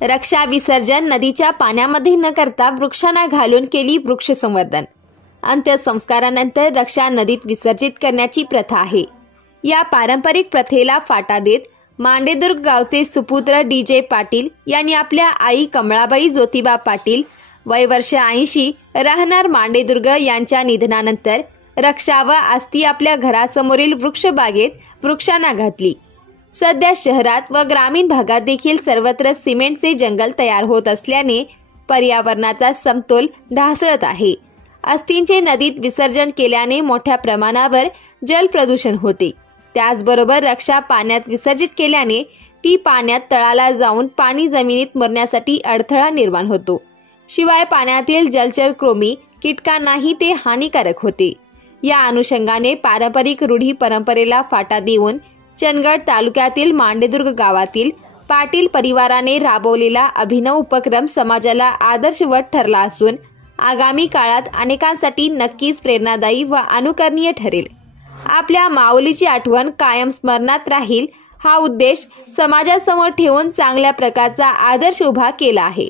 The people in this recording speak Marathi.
रक्षा विसर्जन नदीच्या पाण्यामध्ये न करता वृक्षांना घालून केली वृक्ष संवर्धन। अंत्यसंस्कारानंतर रक्षा नदीत विसर्जित करण्याची प्रथा आहे। या पारंपरिक प्रथेला फाटा देत मांडेदुर्ग गावचे सुपुत्र DJ पाटील यांनी आपल्या आई कमळाबाई ज्योतिबा पाटील वय वर्ष 80 राहणार मांडेदुर्ग यांच्या निधनानंतर रक्षा व आस्ती आपल्या घरासमोरील वृक्षबागेत वृक्षांना घातली। सध्या शहरात व ग्रामीण भागात देखील सर्वत्र सिमेंटचे जंगल तयार होत असल्याने पर्यावरणाचा समतोल ढासळत आहे। अस्थींचे नदीत विसर्जन केल्याने मोठ्या प्रमाणावर जल प्रदूषण होते। त्याचबरोबर रक्षा पाण्यात विसर्जित केल्याने ती पाण्यात तळाला जाऊन पाणी जमिनीत मुरण्यासाठी अडथळा निर्माण होतो। शिवाय पाण्यातील जलचर कृमी कीटकांनाही ते हानिकारक होते। या अनुषंगाने पारंपरिक रूढी परंपरेला फाटा देऊन चंदगड तालुक्यातील मांडेदुर्ग गावातील पाटील परिवाराने राबवलेला अभिनव उपक्रम समाजाला आदर्शवत ठरला असून आगामी काळात अनेकांसाठी नक्कीच प्रेरणादायी व अनुकरणीय ठरेल। आपल्या माऊलीची आठवण कायम स्मरणात राहील हा उद्देश समाजासमोर ठेवून चांगल्या प्रकारचा आदर्श उभा केला आहे।